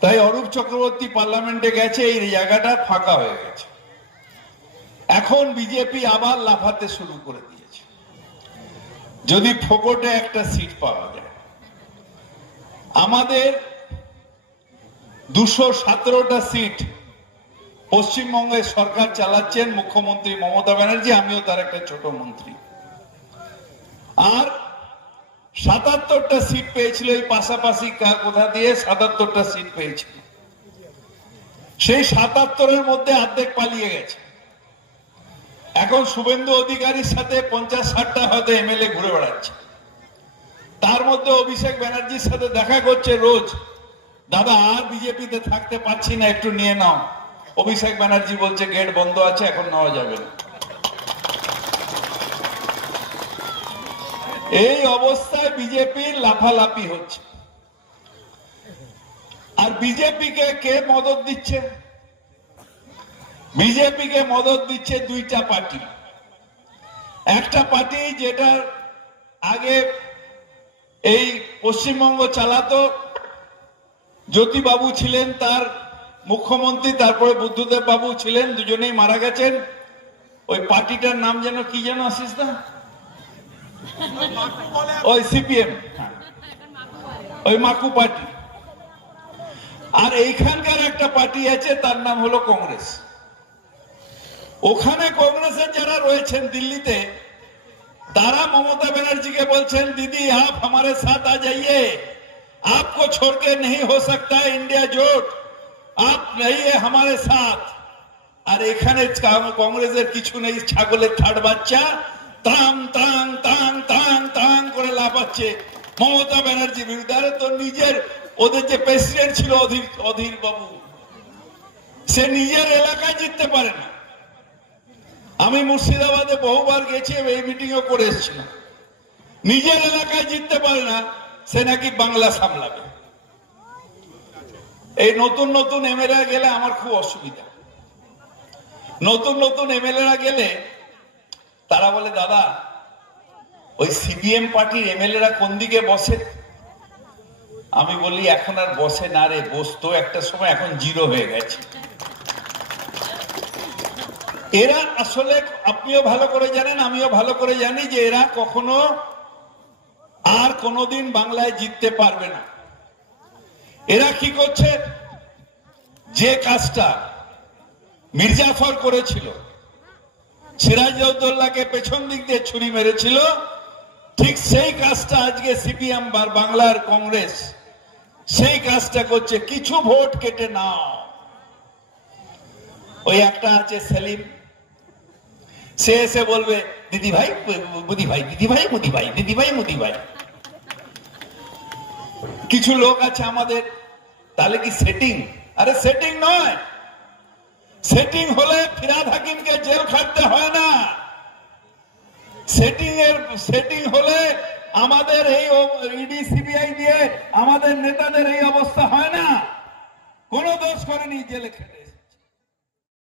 তাই অরূপ চক্রবর্তী পার্লামেন্টে গেছে, এই জায়গাটা ফাঁকা হয়ে গেছে। এখন বিজেপি আবার লাফাতে শুরু করে দিয়েছে। যদি ফোকটে একটা সিট পাওয়া যায়। আমাদের দুশো সতেরোটা সিট পশ্চিমবঙ্গের সরকার চালাচ্ছেন মুখ্যমন্ত্রী মমতা ব্যানার্জি, আমিও তার একটা ছোট মন্ত্রী। আর সাতাত্তরটা সিট পেয়েছিল, এই পাশাপাশি কোথা দিয়ে? সাতাত্তরটা সিট পেয়েছিল। সেই সাতাত্তরের মধ্যে অর্ধেক পালিয়ে গেছে। এখন শুভেন্দু অধিকারীর সাথে পঞ্চাশ ষাটটা হয়তো এমএলএ ঘুরে বেড়াচ্ছে। তার মধ্যে অভিষেক ব্যানার্জির সাথে দেখা করছে রোজ। দাদা, আর বিজেপিতে থাকতে পারছি না, একটু নিয়ে নাও। অভিষেক ব্যানার্জি বলছে, গেট বন্ধ আছে, এখন নেওয়া যাবে না। এই অবস্থায় বিজেপির লাফালাফি হচ্ছে। আর বিজেপিকে কে মদত দিচ্ছে? বিজেপিকে মদত দিচ্ছে দুইটা পার্টি। একটা পার্টি যেটার আগে এই পশ্চিমবঙ্গ চালাতো, জ্যোতিবাবু ছিলেন তার মুখ্যমন্ত্রী, তারপরে বুদ্ধদেব বাবু ছিলেন, দুজনেই মারা গেছেন। ওই পার্টিটার নাম যেন কি যেন আসিস না? ওই সিপিএম। ওই মাকু পার্টি। আর এইখানকার একটা পার্টি আছে, তার নাম হলো কংগ্রেস। ওখানে কংগ্রেসের যারা রয়েছেন দিল্লিতে, তারা মমতা ব্যানার্জিকে বলছেন, দিদি, আপ हमारे সাথ আ जाइए आपको छोड़ के नहीं हो सकता জোট। आप रहिए हमारे साथ আর এখানে কংগ্রেসের কিছু নেই, ছাগলের থার্ড বাচ্চা ত্রাম। করে মমতা ব্যানার্জি বিরুদ্ধে। তোর নিজের, ওদের যে প্রেসিডেন্ট ছিল অধীর অধীর বাবু, সে নিজের এলাকায় জিততে পারে না। আমি মুর্শিদাবাদে বহুবার গেছি, এই মিটিংও করে এসেছিলাম। নিজের এলাকায় জিততে পারে না, সে নাকি বাংলা সামলাবে। এই নতুন নতুন এমএলএ গেলে আমার খুব অসুবিধা। নতুন নতুন এমএলএরা গেলে তারা বলে, দাদা ওই সিপিএম পার্টির এমএলএরা কোন দিকে বসে? আমি বলি, এখন আর বসে না রে বসতো একটা সময় এখন জিরো হয়ে গেছে। এরা আসলে আপনিও ভালো করে জানেন, আমিও ভালো করে জানি যে এরা কখনো আর কোনোদিন বাংলায় জিততে পারবে না। এরা কি করছে? যে কাজটা মির্জাফর করেছিল, সিরাজউদ্দৌলাকে পেছন দিক দিয়ে ছুরি মেরেছিল ঠিক সেই কাজটা আজকে সিপিএম বাংলার কংগ্রেস, সেই কাজটা করছে, কিছু ভোট কেটে নাও। ওই একটা আছে সেলিম, সে এসে বলবে, দিদি ভাই, মুদি ভাই, দিদি ভাই, মুদি ভাই, দিদি ভাই, মুদি ভাই। কিছু লোক আছে আমাদের, তাহলে কি সেটিং আরে সেটিং নয়। সেটিং হলে ফিরাদ হাকিমকে জেল খাটতে হয় না। সেটিং এর সেটিং হলে আমাদের এই ইডি সিবিআই দিয়ে আমাদের নেতাদের এই অবস্থা হয় না। কোনো দোষ করেনি জেলে খেটে।